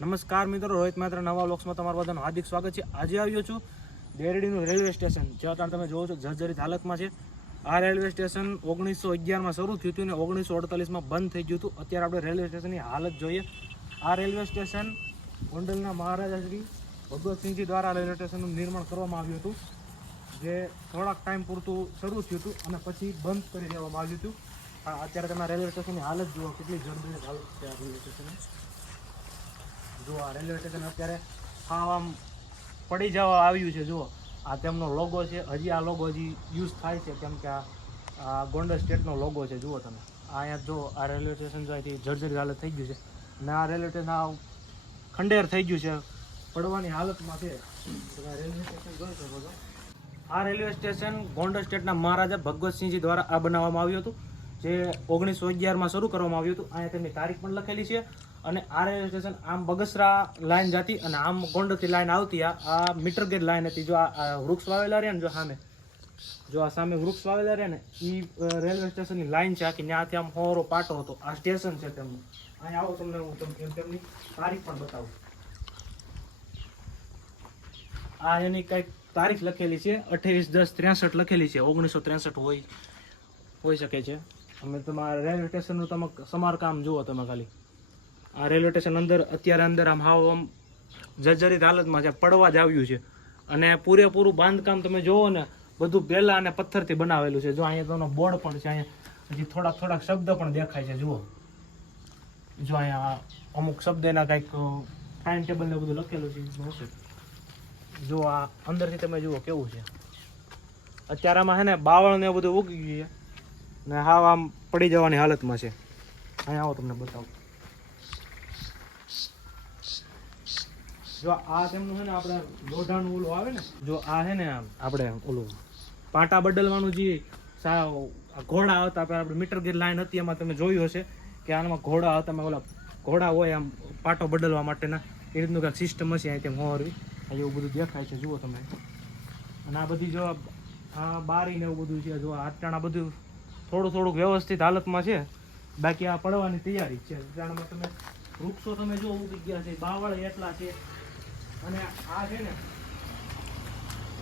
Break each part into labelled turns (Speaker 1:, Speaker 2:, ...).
Speaker 1: નમસ્કાર મિત્રો, રોહિત માત્ર નવા લોક્સમાં તમારું બધાનું હાર્દિક સ્વાગત છે. આજે આવ્યો છું દેરડીનું રેલવે સ્ટેશન, જે અત્યારે તમે જોવો છો જર્જરિત હાલતમાં છે. આ રેલવે સ્ટેશન ઓગણીસો અગિયારમાં શરૂ થયું હતું અને ઓગણીસો અડતાલીસમાં બંધ થઈ ગયું હતું. અત્યારે આપણે રેલવે સ્ટેશનની હાલત જોઈએ. આ રેલવે સ્ટેશન ગોંડલના મહારાજા શ્રી ભગવતસિંહજી દ્વારા રેલવે સ્ટેશનનું નિર્માણ કરવામાં આવ્યું હતું, જે થોડાક ટાઈમ પૂરતું શરૂ થયું હતું અને પછી બંધ કરી દેવામાં આવ્યું હતું. અત્યારે તમે રેલવે સ્ટેશનની હાલત જુઓ, કેટલી જર્જરિત હાલત છે આ રેલવે સ્ટેશનની. જો આ રેલવે સ્ટેશન અત્યારે હાવ આમ પડી જવા આવ્યું છે, જુઓ. આ તેમનો લોગો છે. હજી આ લોગો હજી યુઝ થાય છે, કેમ કે આ ગોંડલ સ્ટેટનો લોગો છે, જુઓ તમે. અહીંયા જો આ રેલવે સ્ટેશન જો અહીંથી જર્જરી હાલત થઈ ગયું છે અને આ રેલવે સ્ટેશન આ ખંડેર થઈ ગયું છે. પડવાની હાલતમાં છે. રેલવે સ્ટેશન જોઈ શકો છો. આ રેલવે સ્ટેશન ગોંડલ સ્ટેટના મહારાજા ભગવતસિંહજી દ્વારા આ બનાવવામાં આવ્યું હતું. જે ઓગણીસો અગિયારમાં શરૂ કરવામાં આવ્યું હતું. અહીંયા તેમની તારીખ પણ લખેલી છે. અને આ રેલવે સ્ટેશન આમ બગસરા લાઈન જતી અને આમ ગોંડલથી લાઈન આવતી આ મીટર ગેજ લાઈન હતી. જો આ આ વૃક્ષ વાવેલા રહ્યા ને જો સામે. જો આ સામે વૃક્ષ વાવેલા રહ્યા ને એ રેલવે સ્ટેશનની લાઈન છે આખી. ત્યાંથી આમ હોરો પાટો હતો. આ સ્ટેશન છે તેમનું. અહીંયા આવો તમને હું તમને તેમની તારીખ પણ બતાવું. આ એની કંઈક તારીખ લખેલી છે. અઠ્યાવીસ દસ ત્રેસઠ લખેલી છે. ઓગણીસો ત્રેસઠ હોય હોઈ શકે છે. અમે તમારા રેલવે સ્ટેશનનું તમે સમારકામ જુઓ તમે ખાલી. આ રેલવે સ્ટેશન અંદર, અત્યારે અંદર આમ હાવ આમ જર્જરિત હાલતમાં છે, પડવા જ આવ્યું છે. અને પૂરેપૂરું બાંધકામ તમે જુઓ ને, બધું બેલા અને પથ્થરથી બનાવેલું છે. જો અહીંયા તમને બોર્ડ પણ છે, અહીંયા હજી થોડાક થોડાક શબ્દ પણ દેખાય છે, જુઓ. જો અહીંયા અમુક શબ્દ એના કંઈક ટાઈમ ટેબલ ને બધું લખેલું છે જો આ અંદરથી તમે જુઓ કેવું છે. અત્યારે આમાં છે ને, બાવળ ને બધું ઉગી ગયું છે. ને હાવ આમ પડી જવાની હાલતમાં છે. અહીંયા આવો તમને બતાવું. જો આ તેમનું છે ને આપણે લોઢાનું ઓલું આવે ને, જો આ છે ને આપણે ઓલું પાટા બદલવાનું જે ઘોડા આવતા આપણે મીટર ગેજ લાઈન હતી, એમાં તમે જોયું હશે કે આનામાં ઘોડા હતા ઓલા ઘોડા હોય આમ પાટો બદલવા માટેના, એ રીતનું કાંઈક સિસ્ટમ હશે અહીં તેમ હોરવી આ એવું બધું દેખાય છે, જુઓ તમે. અને આ બધી જો આ બારી ને એવું બધું છે, જો આ અટાણા બધું થોડું થોડુંક વ્યવસ્થિત હાલતમાં છે. બાકી આ પડવાની તૈયારી છે. અટાણામાં તમે વૃક્ષો તમે જો ઉગી ગયા છે, બાવળ એટલા છે. અને આ છે ને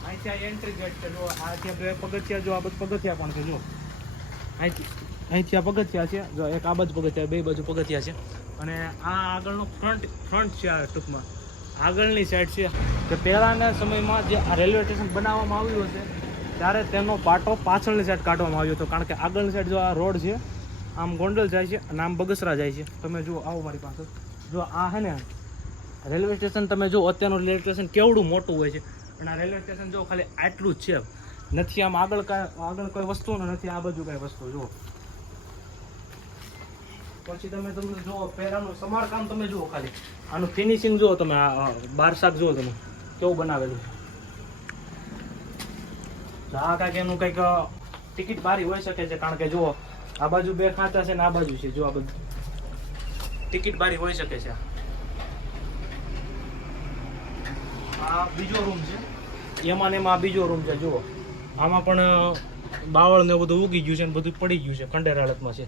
Speaker 1: અહીંથી આ એન્ટ્રી ગેટ છે, જો આ ત્યાં બે પગથિયા, જો આ બધું પગથિયા પણ છે, જો. આ પગથિયા છે, જો એક આ બાજુ પગથિયા, બે બાજુ પગથિયા છે. અને આ આગળનો ફ્રન્ટ ફ્રન્ટ છે આ ટૂંકમાં. આગળની સાઈડ છે. કે પહેલાંના સમયમાં જે આ રેલવે સ્ટેશન બનાવવામાં આવ્યું હશે, ત્યારે તેનો પાટો પાછળની સાઈડ કાઢવામાં આવ્યો હતો. કારણ કે આગળની સાઈડ જો આ રોડ છે, આમ ગોંડલ જાય છે અને આમ બગસરા જાય છે. તમે જુઓ, આવો મારી પાસે. જો આ છે ને રેલવે સ્ટેશન તમે જો અત્યારનું રેલવે સ્ટેશન કેવડું મોટું હોય છે. અને આ રેલવે સ્ટેશન જો ખાલી આટલું જ છે. નથી આમ આગળ કાંઈ, આગળ કોઈ વસ્તુ નથી, આ બાજુ કાંઈ વસ્તુ, જુઓ. પછી તમે તમને જુઓ, પહેલાનું સમારકામ તમે જુઓ ખાલી. આનું ફિનિશિંગ જુઓ તમે બારસાક જુઓ તમે. કેવું બનાવેલું આ કાંઈક એનું કંઈક ટિકિટ બારી હોઈ શકે છે, કારણ કે જુઓ, આ બાજુ બે ખાંચા છે ને આ બાજુ છે જો આ બધું. ટિકિટ બારી હોઈ શકે છે. આ બીજો રૂમ છે. એમાં ને એમાં બીજો રૂમ છે, જુઓ. આમાં પણ બાવળ ને બધું ઉગી ગયું છે ને બધું પડી ગયું છે, ખંડેર હાલતમાં છે.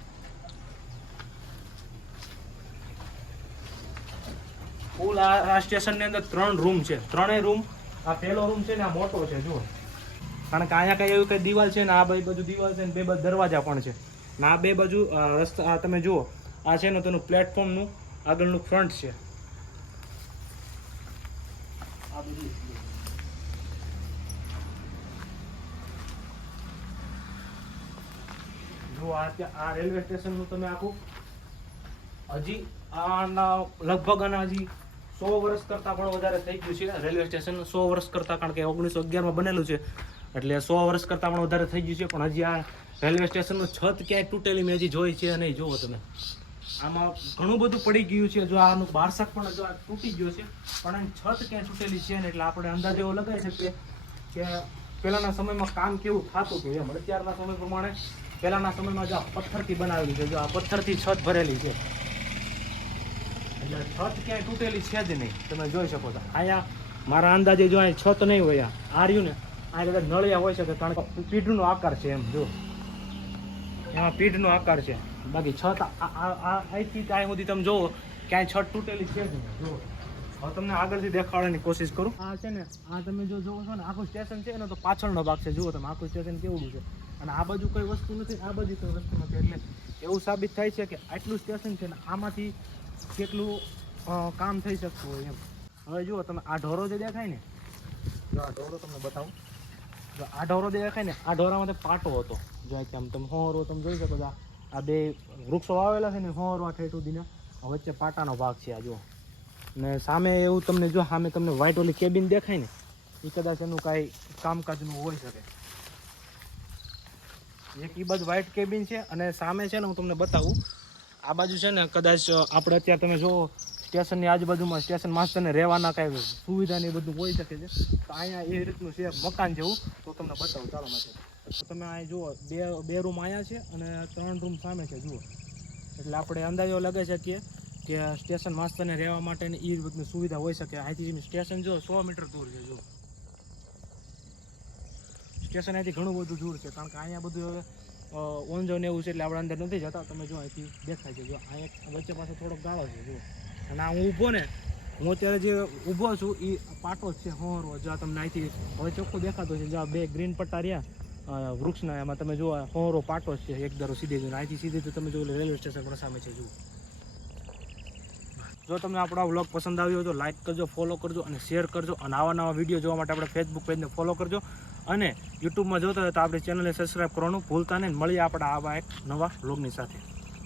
Speaker 1: કુલ આ સ્ટેશનની અંદર ત્રણ રૂમ છે. ત્રણેય રૂમ, આ પહેલો રૂમ છે ને આ મોટો છે, જુઓ. કારણ કે અહીંયા કઈ એવું કઈ દિવાલ છે ને આ બાજુ બાજુ દિવાલ છે ને બે બાજુ દરવાજા પણ છે. ને આ બે બાજુ રસ્તા તમે જુઓ, આ છે ને તેનું પ્લેટફોર્મનું આગળનું ફ્રન્ટ છે આ બધું જો આ આ રેલવે સ્ટેશનનું તમે આખું હજી આના લગભગ આના હજી સો વર્ષ કરતાં પણ વધારે થઈ ગયું છે. રેલવે સ્ટેશન સો વર્ષ કરતાં કારણ કે ઓગણીસો અગિયારમાં બનેલું છે. એટલે સો વર્ષ કરતાં પણ વધારે થઈ ગયું છે. પણ હજી આ રેલવે સ્ટેશનનું છત ક્યાંય તૂટેલી મેં હજી જોઈ છે નહીં. જુઓ તમે. આમાં ઘણું બધું પડી ગયું છે. જો આનું બારસાક પણ જો આ તૂટી ગયો છે, પણ આની છત ક્યાંય તૂટેલી છે ને એટલે આપણે અંદાજ એવો લગાવી શકીએ કે પહેલાંના સમયમાં કામ કેવું થતું હતું એમ. અત્યારના સમય પ્રમાણે પહેલાંના સમયમાં જો આ પથ્થરથી બનાવેલી છે, જો આ પથ્થરથી છત ભરેલી છે. એટલે છત ક્યાંય તૂટેલી છે જ નહીં. તમે જોઈ શકો છો. અહીંયા મારા અંદાજે જો અહીં છત નહીં હોય, આ રહ્યું ને આ કદાચ નળિયા હોય શકે કારણ કે પીઠનો આકાર છે એમ જો એમાં પીઠનો આકાર છે. બાકી છત અહીંથી ત્યાં સુધી તમે જુઓ ક્યાંય છત તૂટેલી છે જ નહીં? જો હવે તમને આગળથી દેખાડવાની કોશિશ કરું. આ છે ને, આ તમે જો જોવો છો ને, આખું સ્ટેશન છે એનો તો પાછળનો ભાગ છે. જુઓ તમે, આખું સ્ટેશન કેવડું છે. અને આ બાજુ કોઈ વસ્તુ નથી, આ બાજુ કોઈ વસ્તુ નથી. એટલે એવું સાબિત થાય છે કે આટલું સ્ટેશન છે ને, આમાંથી કેટલું કામ થઈ શકતું હોય એમ. હવે જુઓ તમે, આ ઢોરો જે દેખાય ને, જો આ ઢોરો તમને બતાવું. જો આ ઢોરો દેખાય ને, આ ઢોરામાં પાટો હતો. જો આમ તમે હોરો તમે જોઈ શકો છો આ- બે વૃક્ષો વાવેલા છે ને હોરો ઠેઠ સુધીના વચ્ચે પાટાનો ભાગ છે આ જો. ને સામે એવું તમને જો, સામે તમને વ્હાઇટ ઓલી કેબિન દેખાય ને એ કદાચ એનું કાંઈ કામકાજનું હોઈ શકે. એક એ બાજુ વ્હાઇટ કેબિન છે અને સામે છે ને હું તમને બતાવું, આ બાજુ છે ને કદાચ આપણે અત્યારે તમે જો સ્ટેશનની આજુબાજુમાં સ્ટેશન માસ્ટરને રહેવાના કાંઈ સુવિધા ને એ બધું હોઈ શકે છે, તો અહીંયા એ રીતનું છે મકાન જેવું, તો તમને બતાવું, ચાલો માટે તો તમે અહીં જુઓ, બે બે રૂમ અહીંયા છે અને ત્રણ રૂમ સામે છે, જુઓ. એટલે આપણે અંદાજો લગાવી શકીએ કે સ્ટેશન માસ્તરને રહેવા માટેની એ રીતની સુવિધા હોઈ શકે. અહીંથી સ્ટેશન જો સો મીટર દૂર છે, જુઓ. સ્ટેશન અહીંથી ઘણું બધું દૂર છે, કારણ કે અહીંયા બધું ઓન ઝોન એવું છે એટલે આપણે અંદર નથી જતા. તમે જો અહીંથી દેખાય છે જો અહીંયા વચ્ચે પાસે થોડોક ગાળો છે જો અને આ હું ઊભો ને, હું અત્યારે જે ઊભો છું એ પાટો જ છે હોરો જો તમને અહીંથી હવે ચોખ્ખું દેખાતો છે જ્યાં બે ગ્રીન પટ્ટા રહ્યા વૃક્ષના એમાં તમે જુઓ હોરો પાટો છે, એક ધારો સીધે જઈને. અહીંથી સીધે તો તમે જો રેલવે સ્ટેશન પણ સામે છે, જુઓ. જો તમને આપણો વ્લોગ પસંદ આવ્યો તો લાઈક કરજો, ફોલો કરજો અને શેર કરજો અને આવા નવા વીડિયો જોવા માટે આપણે ફેસબુક પેજને ફોલો કરજો. અને યુટ્યુબમાં જોતા હોય તો આપણી ચેનલને સબસ્ક્રાઈબ કરવાનું ભૂલતા નહીં. મળીએ આપણે આવા એક નવા વ્લોગની સાથે.